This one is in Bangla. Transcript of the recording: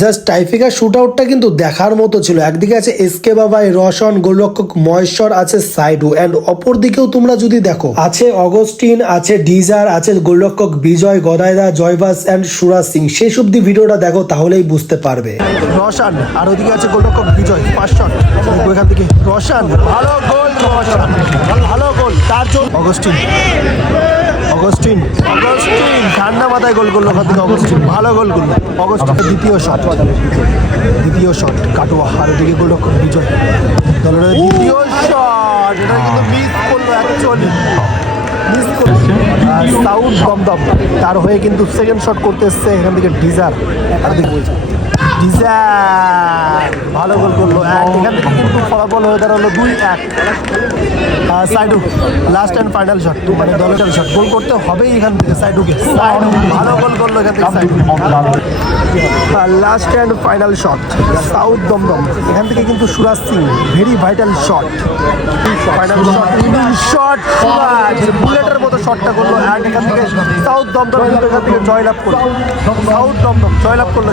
জাস্ট টাইফিকার শুট আউটটা কিন্তু দেখার মতো ছিল। একদিকে আছে এসকে বাবাই, রশন, গোলরক্ষক মহেশ্বর, আছে সাইডু, অ্যান্ড অপর দিকেও তোমরা যদি দেখো আছে অগস্টিন, আছে ডিজার, আছে গোলরক্ষক বিজয়, গদাইদা, জয়বাস অ্যান্ড সুরাজ সিং। শেষ অব্দি ভিডিওটা দেখো তাহলেই বুঝতে পারবে। রশন আর ওদিকে আছে গোলরক্ষক বিজয়, 5 শট ওইখান থেকে রশন, ভালো গোল রশন, ভালো গোল। তার জন্য অগস্টিন অগস্টিন অগস্টিন ঠান্ডা মাথায় গোল করলো ওখান থেকে অগস্টিন, ভালো গোল করলো অগস্টিন। দ্বিতীয় শট কাটোয়া আর ওদিকে গোলরক্ষক বিজয়, দলের দ্বিতীয় শট, এটা কিন্তু মিস করলো, অ্যাকচুয়ালি মিস করলো। সাউথ দমদম তার হয়ে কিন্তু সেকেন্ড শট করতে এসছে এখান থেকে ডিজার, আর দিকে ডিজার ভালো গোল করলো। এখান থেকে কিন্তু ফলাফল হয়ে দাঁড়ালো 2-1। সাইডু লাস্ট অ্যান্ড ফাইনাল শট, মানে দলের শট, গোল করতে হবেই এখান থেকে সাইডুকে। সাইডু ভালো গোল করলো এখান থেকে Saidu. Last and final shot South Dumdum, এখান থেকে কিন্তু Suraj Singh, very vital shot, final shot Suraj বুলেটের মতো শটটা করলো। এখান থেকে সাউথ দমদম কিন্তু এখান থেকে জয়লাভ করলো, সাউথ দমদম জয়লাভ করলো।